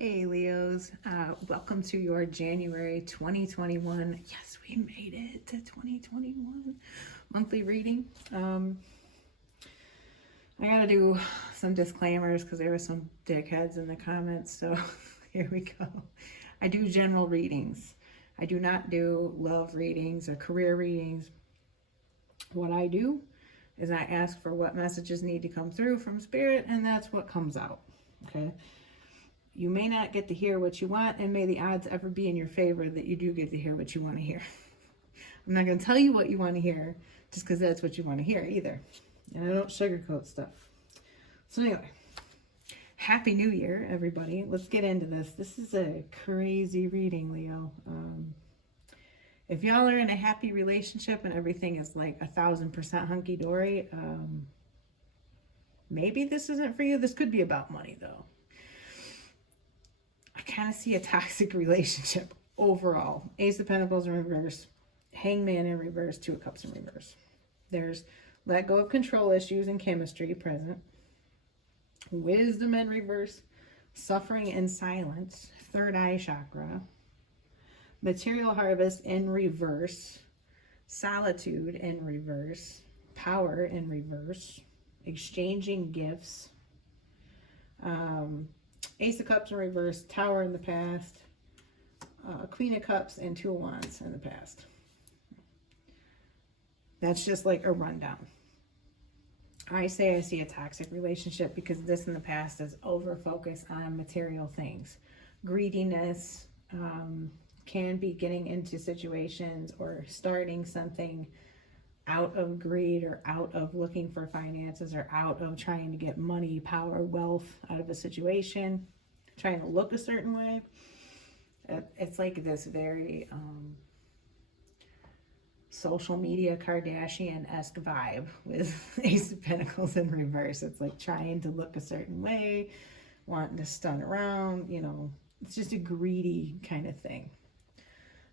Hey Leos, welcome to your January 2021. Yes, we made it to 2021 monthly reading. I gotta do some disclaimers because there were some dickheads in the comments, so here we go. I do general readings. I do not do love readings or career readings. What I do is I ask for what messages need to come through from spirit, and that's what comes out, okay? You may not get to hear what you want, and may the odds ever be in your favor that you do get to hear what you want to hear. I'm not going to tell you what you want to hear just because that's what you want to hear either. And I don't sugarcoat stuff. So anyway, Happy New Year, everybody. Let's get into this. This is a crazy reading, Leo. If y'all are in a happy relationship and everything is like 1,000% hunky-dory, maybe this isn't for you. This could be about money, though. I kind of see a toxic relationship overall. Ace of Pentacles in reverse, Hangman in reverse, Two of Cups in reverse. There's let go of control issues and chemistry present. Wisdom in reverse, suffering in silence, third eye chakra. Material harvest in reverse, solitude in reverse, power in reverse, exchanging gifts. Ace of Cups in reverse, Tower in the past, Queen of Cups, and Two of Wands in the past. That's just like a rundown. I say I see a toxic relationship because this in the past is over-focus on material things. Greediness, can be getting into situations or starting something out of greed or out of looking for finances or out of trying to get money, power, wealth out of a situation, trying to look a certain way. It's like this very social media Kardashian-esque vibe with Ace of Pentacles in reverse. It's like trying to look a certain way, wanting to stun around, you know, it's just a greedy kind of thing.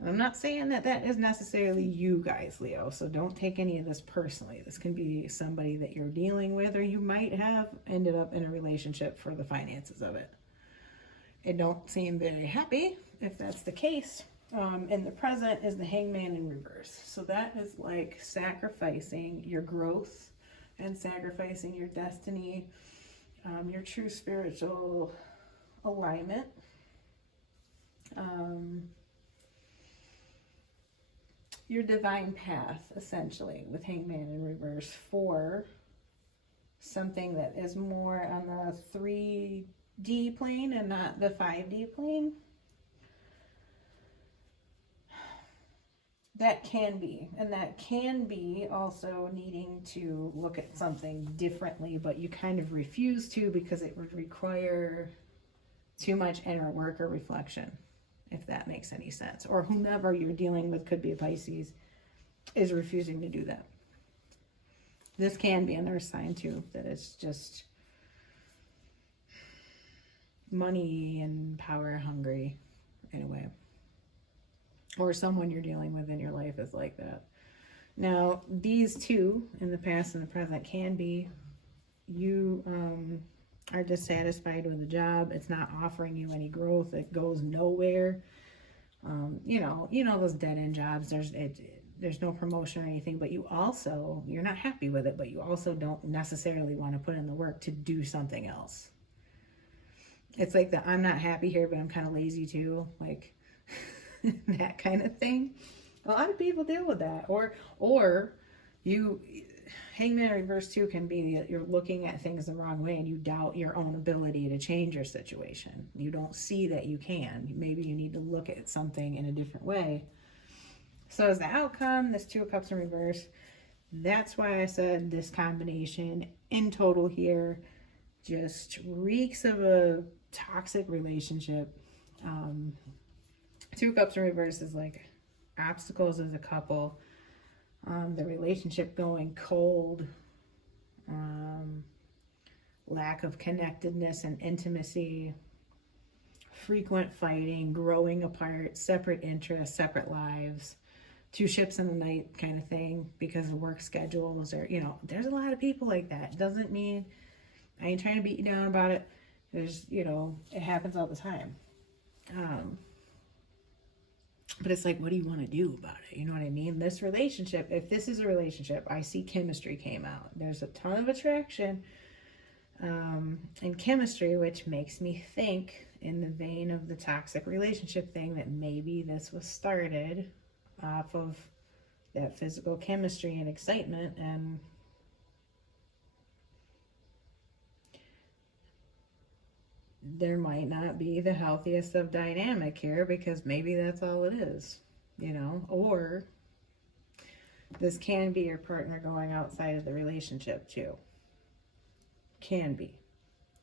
And I'm not saying that that is necessarily you guys, Leo, so don't take any of this personally. This can be somebody that you're dealing with, or you might have ended up in a relationship for the finances of it. It don't seem very happy if that's the case. In the present is the Hangman in reverse. So that is like sacrificing your growth and sacrificing your destiny, your true spiritual alignment. Your divine path, essentially, with Hangman in reverse for something that is more on the 3D plane and not the 5D plane. That can be, and that can be also needing to look at something differently, but you kind of refuse to because it would require too much inner work or reflection, if that makes any sense. Or whomever you're dealing with, could be a Pisces, is refusing to do that. This can be another sign too, that it's just money and power hungry in a way. Or someone you're dealing with in your life is like that. Now, these two, in the past and the present, can be you are dissatisfied with the job. It's not offering you any growth. It goes nowhere. You know those dead-end jobs. There's no promotion or anything, but you're not happy with it, but you also don't necessarily want to put in the work to do something else. It's like the I'm not happy here, but I'm kind of lazy too. Like that kind of thing. A lot of people deal with that. Or you, Hangman reverse too can be that you're looking at things the wrong way and you doubt your own ability to change your situation. You don't see that you can. Maybe you need to look at something in a different way. So as the outcome, this Two of Cups in reverse, that's why I said this combination in total here just reeks of a toxic relationship. Two of Cups in reverse is like obstacles as a couple, the relationship going cold, lack of connectedness and intimacy, frequent fighting, growing apart, separate interests, separate lives, two ships in the night kind of thing because of work schedules, or there's a lot of people like that. Doesn't mean I ain't trying to beat you down about it. There's, you know, it happens all the time. But it's like, what do you want to do about it? You know what I mean? This relationship, if this is a relationship, I see chemistry came out. There's a ton of attraction and chemistry, which makes me think in the vein of the toxic relationship thing that maybe this was started off of that physical chemistry and excitement, and there might not be the healthiest of dynamic here because maybe that's all it is, you know, or this can be your partner going outside of the relationship too. Can be.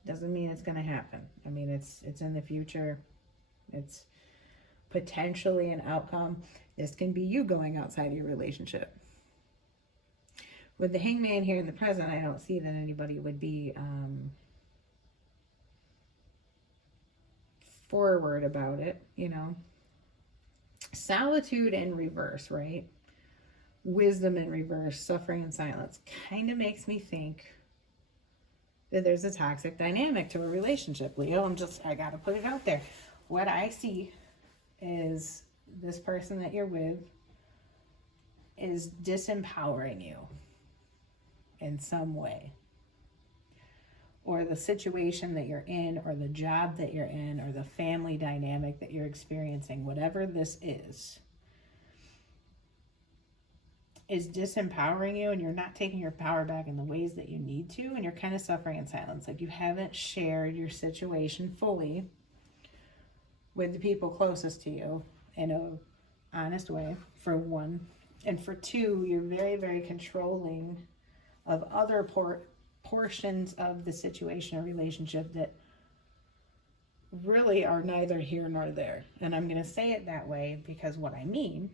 Doesn't mean it's going to happen. I mean, it's in the future. It's potentially an outcome. This can be you going outside of your relationship. With the hangman here in the present, I don't see that anybody would be forward about it, you know. Solitude in reverse, right? Wisdom in reverse, suffering in silence, kind of makes me think that there's a toxic dynamic to a relationship, Leo. I gotta put it out there. What I see is this person that you're with is disempowering you in some way, or the situation that you're in, or the job that you're in, or the family dynamic that you're experiencing, whatever this is disempowering you, and you're not taking your power back in the ways that you need to, and you're kind of suffering in silence. Like you haven't shared your situation fully with the people closest to you in a honest way, for one. And for two, you're very, very controlling of other portions of the situation or relationship that really are neither here nor there. And I'm going to say it that way because what I mean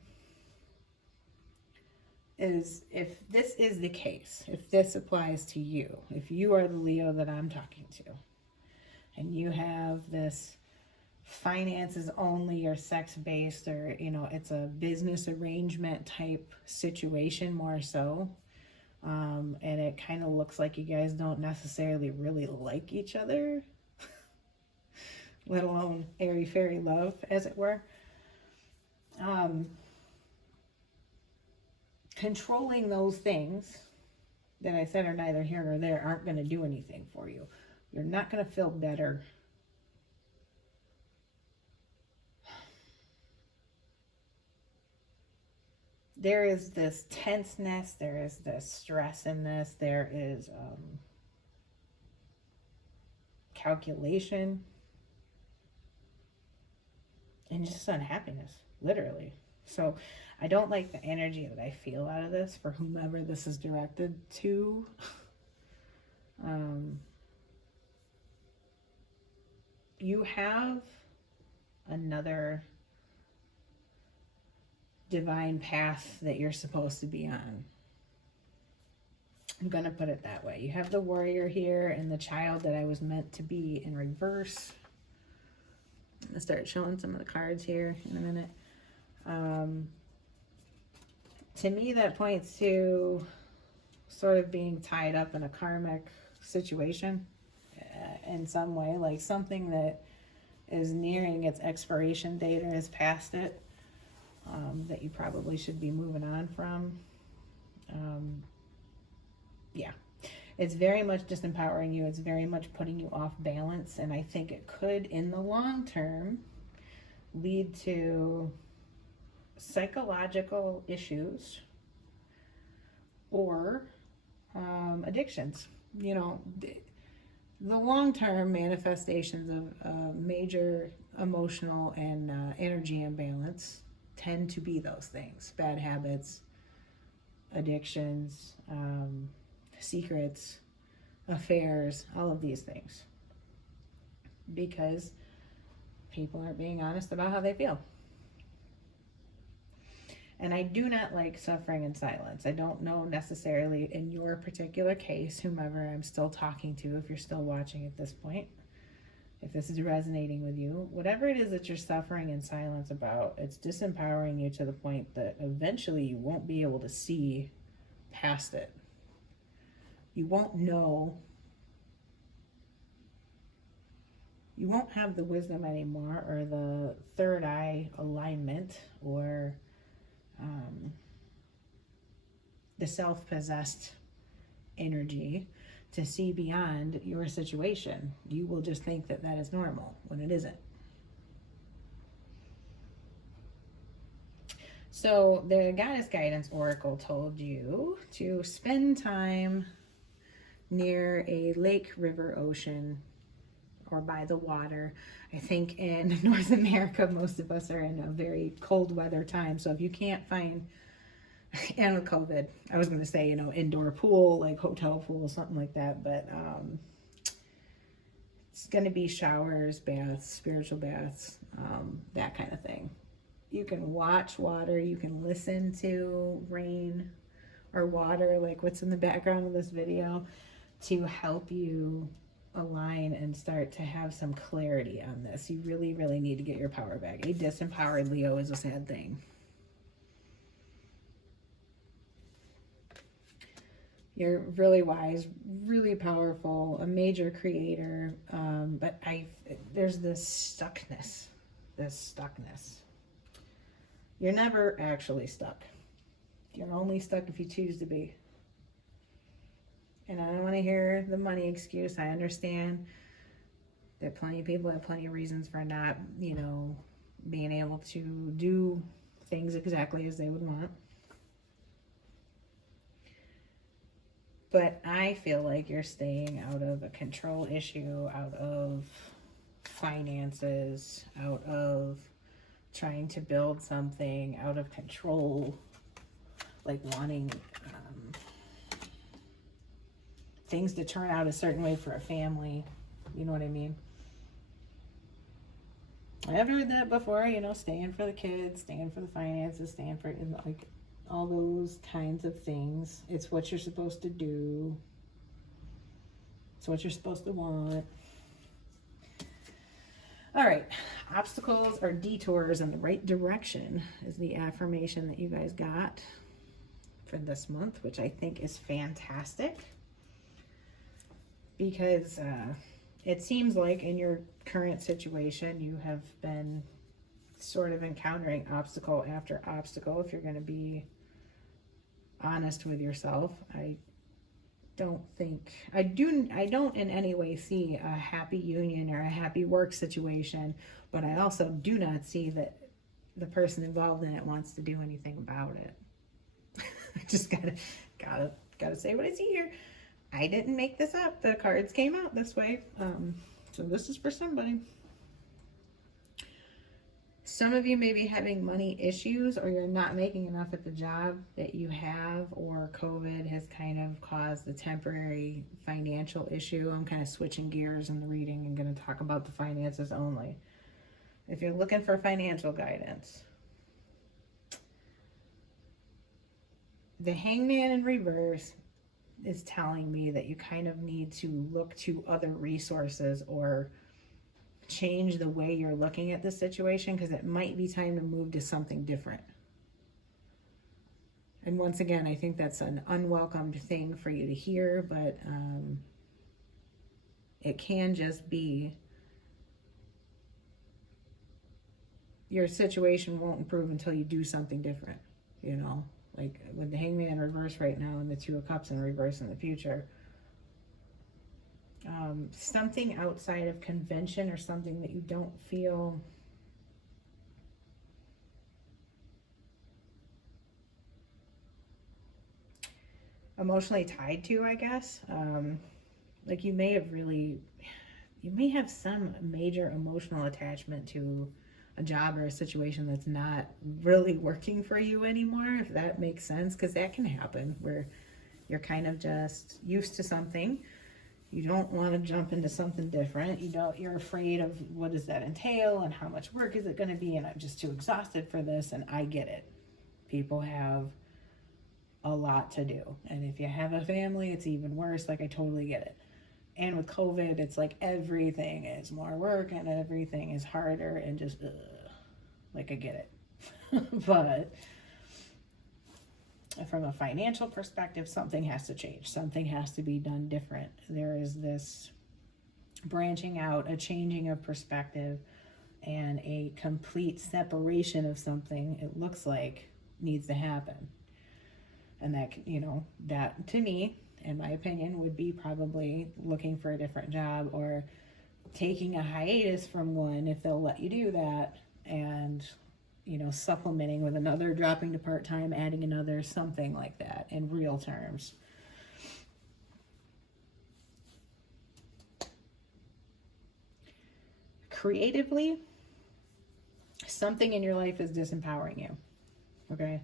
is, if this is the case, if this applies to you, if you are the Leo that I'm talking to, and you have this finances only or sex based, or, you know, it's a business arrangement type situation more so, and it kind of looks like you guys don't necessarily really like each other, let alone airy fairy love, as it were. Controlling those things that I said are neither here nor there aren't going to do anything for you. You're not going to feel better. There is this tenseness, there is this stress in this, there is calculation, and just unhappiness, literally. So I don't like the energy that I feel out of this for whomever this is directed to. You have another divine path that you're supposed to be on. I'm going to put it that way. You have the warrior here and the child that I was meant to be in reverse. I'm going to start showing some of the cards here in a minute. To me, that points to sort of being tied up in a karmic situation in some way, like something that is nearing its expiration date or is past it, that you probably should be moving on from. Yeah, it's very much disempowering you. It's very much putting you off balance, and I think it could, in the long term, lead to psychological issues or addictions. You know, the long-term manifestations of major emotional and energy imbalance tend to be those things: bad habits, addictions, secrets, affairs, all of these things, because people aren't being honest about how they feel. And I do not like suffering in silence. I don't know necessarily in your particular case, whomever I'm still talking to, if you're still watching at this point, if this is resonating with you, whatever it is that you're suffering in silence about, it's disempowering you to the point that eventually you won't be able to see past it. You won't know you won't have the wisdom anymore, or the third eye alignment, or the self-possessed energy to see beyond your situation. You will just think that that is normal when it isn't. So the Goddess Guidance Oracle told you to spend time near a lake, river, ocean, or by the water. I think in North America, most of us are in a very cold weather time. So if you can't find, and with COVID, I was going to say, indoor pool, like hotel pool, something like that. But it's going to be showers, baths, spiritual baths, that kind of thing. You can watch water. You can listen to rain or water, like what's in the background of this video, to help you align and start to have some clarity on this. You really, really need to get your power back. A disempowered Leo is a sad thing. You're really wise, really powerful, a major creator, but there's this stuckness. You're never actually stuck. You're only stuck if you choose to be. And I don't want to hear the money excuse. I understand that plenty of people have plenty of reasons for not, being able to do things exactly as they would want. But I feel like you're staying out of a control issue, out of finances, out of trying to build something, out of control, like wanting things to turn out a certain way for a family. You know what I mean? I've heard that before, staying for the kids, staying for the finances, staying for like all those kinds of things. It's what you're supposed to do. It's what you're supposed to want. All right, obstacles or detours in the right direction is the affirmation that you guys got for this month, which I think is fantastic, because it seems like in your current situation you have been sort of encountering obstacle after obstacle. If you're going to be honest with yourself, I don't in any way see a happy union or a happy work situation, but I also do not see that the person involved in it wants to do anything about it. I just gotta say what I see here. I didn't make this up. The cards came out this way. So this is for somebody. Some of you may be having money issues, or you're not making enough at the job that you have, or COVID has kind of caused a temporary financial issue. I'm kind of switching gears in the reading and going to talk about the finances only. If you're looking for financial guidance, the Hangman in reverse is telling me that you kind of need to look to other resources or change the way you're looking at the situation, because it might be time to move to something different. And once again, I think that's an unwelcomed thing for you to hear, but it can just be your situation won't improve until you do something different, like with the Hangman in reverse right now and the Two of Cups in reverse in the future. Something outside of convention, or something that you don't feel emotionally tied to, I guess. Like you may have some major emotional attachment to a job or a situation that's not really working for you anymore, if that makes sense, because that can happen where you're kind of just used to something. You don't want to jump into something different. You're afraid of what does that entail and how much work is it going to be, and I'm just too exhausted for this. And I get it. People have a lot to do. And if you have a family, it's even worse. Like, I totally get it. And with COVID, it's like everything is more work and everything is harder and just, like, I get it. But from a financial perspective, something has to change. Something has to be done different. There is this branching out, a changing of perspective, and a complete separation of something, it looks like, needs to happen. And that, you know, that to me, in my opinion, would be probably looking for a different job or taking a hiatus from one if they'll let you do that, and, you know, supplementing with another, dropping to part-time, adding another, something like that in real terms. Creatively, something in your life is disempowering you, okay?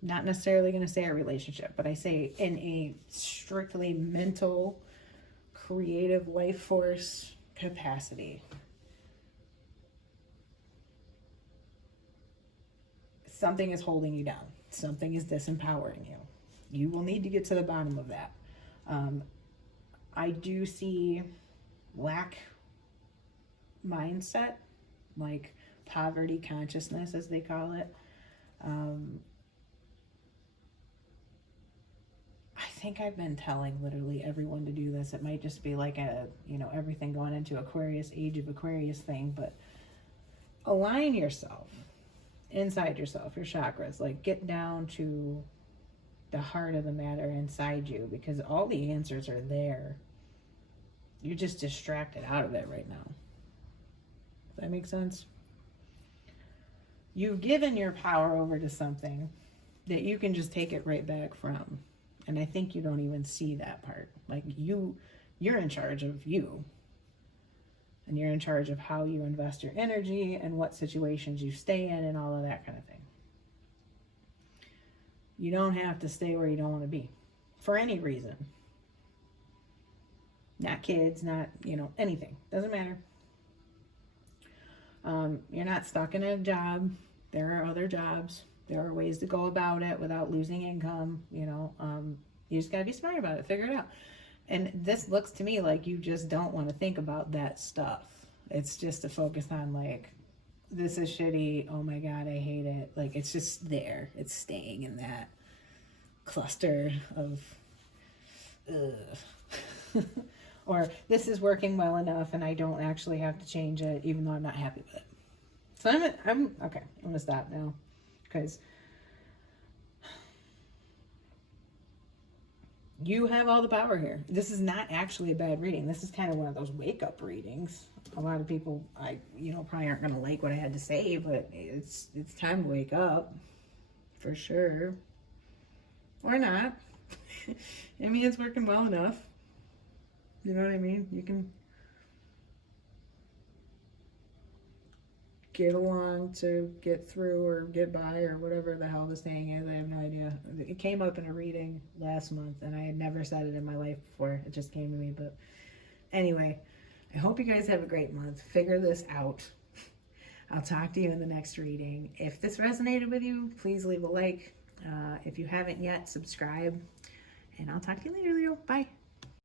Not necessarily going to say a relationship, but I say in a strictly mental, creative life force capacity. Something is holding you down. Something is disempowering you. You will need to get to the bottom of that. I do see lack mindset, like poverty consciousness, as they call it. I think I've been telling literally everyone to do this. It might just be like a, you know, everything going into Aquarius, age of Aquarius thing, but align yourself inside yourself, your chakras, like get down to the heart of the matter inside you, because all the answers are there. You're just distracted out of it right now. Does that make sense? You've given your power over to something that you can just take it right back from. And I think you don't even see that part. Like you're in charge of you. And you're in charge of how you invest your energy and what situations you stay in and all of that kind of thing. You don't have to stay where you don't want to be for any reason. Not kids, not, you know, anything. Doesn't matter. You're not stuck in a job. There are other jobs. There are ways to go about it without losing income. You know, you just got to be smart about it. Figure it out. And this looks to me like you just don't want to think about that stuff. It's just to focus on, like, this is shitty. Oh my God, I hate it. Like, it's just there. It's staying in that cluster of, ugh. Or this is working well enough and I don't actually have to change it, even though I'm not happy with it. So I'm okay. I'm going to stop now, because you have all the power here. This is not actually a bad reading. This is kind of one of those wake up readings. A lot of people, probably aren't going to like what I had to say, but it's time to wake up for sure. Or not. I mean, it's working well enough. You know what I mean? You can get along to get through or get by or whatever the hell the saying is. I have no idea. It came up in a reading last month and I had never said it in my life before. It just came to me. But anyway, I hope you guys have a great month. Figure this out. I'll talk to you in the next reading. If this resonated with you, please leave a like. If you haven't yet, subscribe. And I'll talk to you later, Leo. Bye.